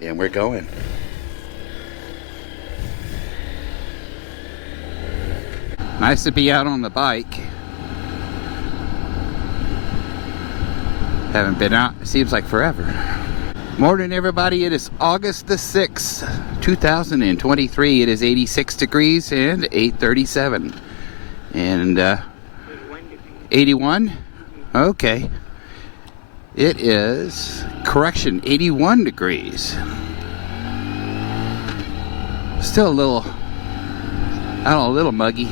And we're going. Nice to be out on the bike. Haven't been out, it seems like forever. Morning everybody, it is August the 6th, 2023. It is 86 degrees and 8:37. And 81? Okay. It is, correction, 81 degrees. Still a little, I don't know, a little muggy.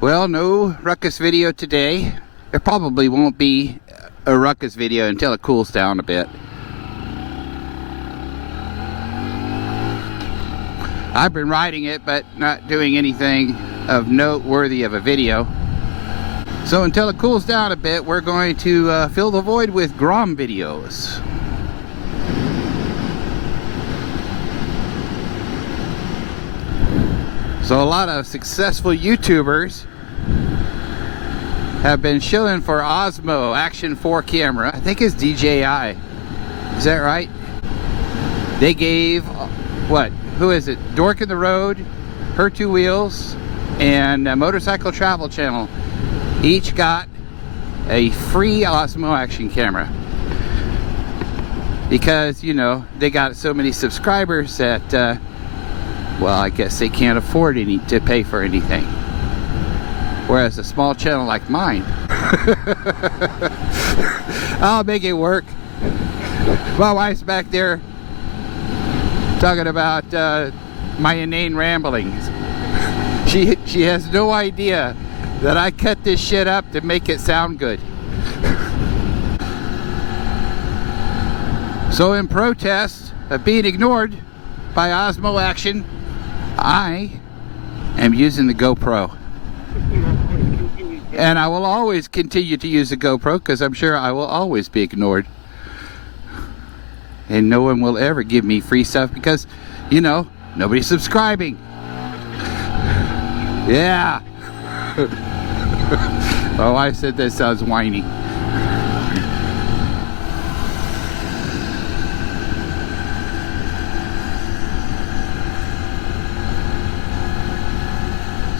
Well, no ruckus video today. There probably won't be a ruckus video until it cools down a bit. I've been riding it, but not doing anything of note worthy of a video. So until it cools down a bit, we're going to fill the void with Grom videos. So a lot of successful YouTubers have been shilling for Osmo Action 4 camera. I think it's DJI. Is that right? They gave, what? Who is it? Dork in the Road, Her Two Wheels, and Motorcycle Travel Channel. Each got a free Osmo Action camera. Because, you know, they got so many subscribers that, well, I guess they can't afford to pay for anything. Whereas a small channel like mine, I'll make it work. My wife's back there talking about my inane ramblings. She has no idea that I cut this shit up to make it sound good. So in protest of being ignored by Osmo Action, I am using the GoPro. And I will always continue to use the GoPro because I'm sure I will always be ignored. And no one will ever give me free stuff because, you know, nobody's subscribing. Yeah. Oh, I said that sounds whiny.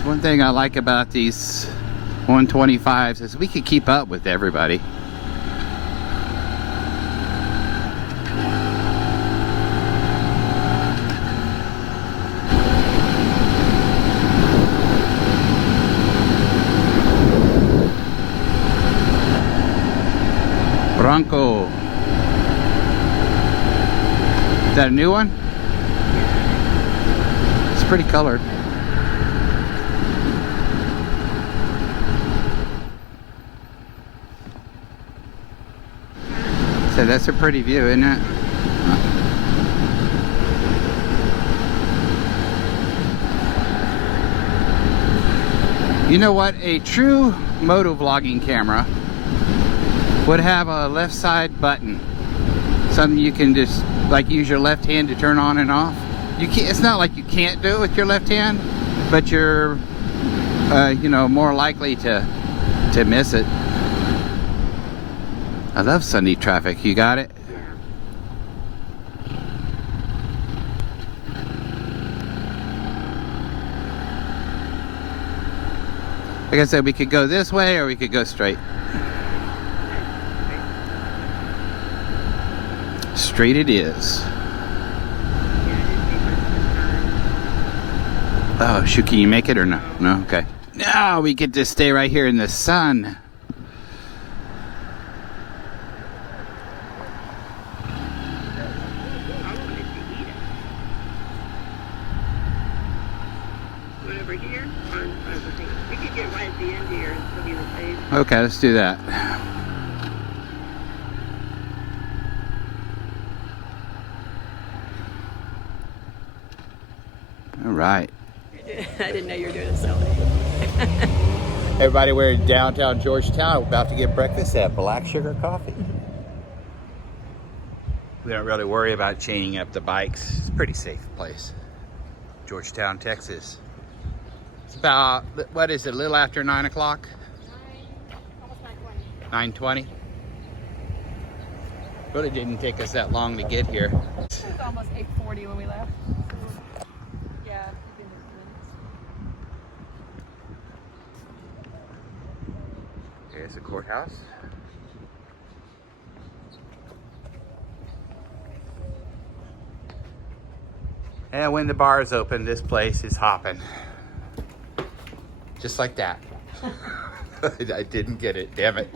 One thing I like about these 125s is we can keep up with everybody. Bronco. Is that a new one? It's pretty colored. So that's a pretty view, isn't it? You know what? A true moto vlogging camera would have a left side button. Something you can just like use your left hand to turn on and off. You can't, it's not like you can't do it with your left hand, but you're you know, more likely to miss it. I love Sunday traffic. You got it? Yeah. Like I said, we could go this way or we could go straight. Straight it is. Oh shoot, can you make it or no? No? Okay. Now we get to stay right here in the sun. Okay, let's do that. All right. I didn't know you were doing a selfie. Everybody, we're in downtown Georgetown. We're about to get breakfast at Black Sugar Coffee. We don't really worry about chaining up the bikes. It's a pretty safe place. Georgetown, Texas. It's about, what is it, a little after 9 o'clock? 9:20. Really didn't take us that long to get here. It was almost 8:40 when we left. So, yeah, within minutes. There's the courthouse. And when the bar is open, this place is hopping. Just like that. I didn't get it, damn it.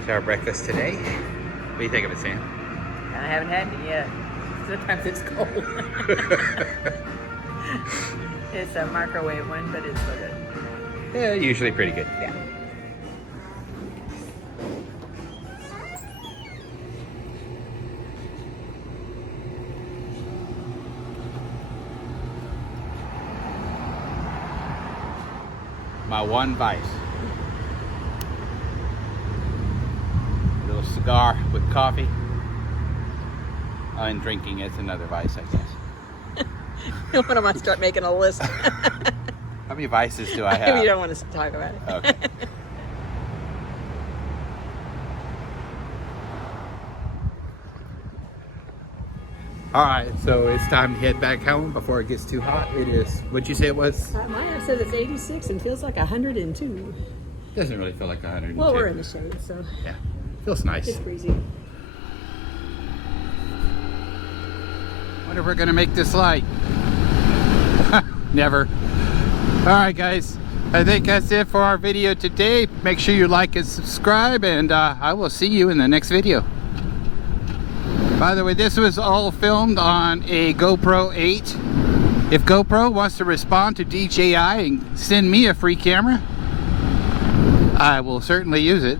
It's our breakfast today. What do you think of it, Sam? I haven't had it yet. Sometimes it's cold. It's a microwave one, but it's so good. Yeah, usually pretty good. Yeah. My one vice. A little cigar with coffee. And drinking is another vice, I guess. When am I start making a list? How many vices do I have? You don't want to talk about it. Okay. All right, so it's time to head back home before it gets too hot. It is, what'd you say it was? My app says it's 86 and feels like 102. Doesn't really feel like 102. Well, we're in the shade, so Yeah, feels nice. it's breezy. Wonder if we're gonna make this light. Never. All right, guys. I think that's it for our video today. Make sure you like and subscribe, and I will see you in the next video. By the way, this was all filmed on a GoPro 8. If GoPro wants to respond to DJI and send me a free camera, I will certainly use it.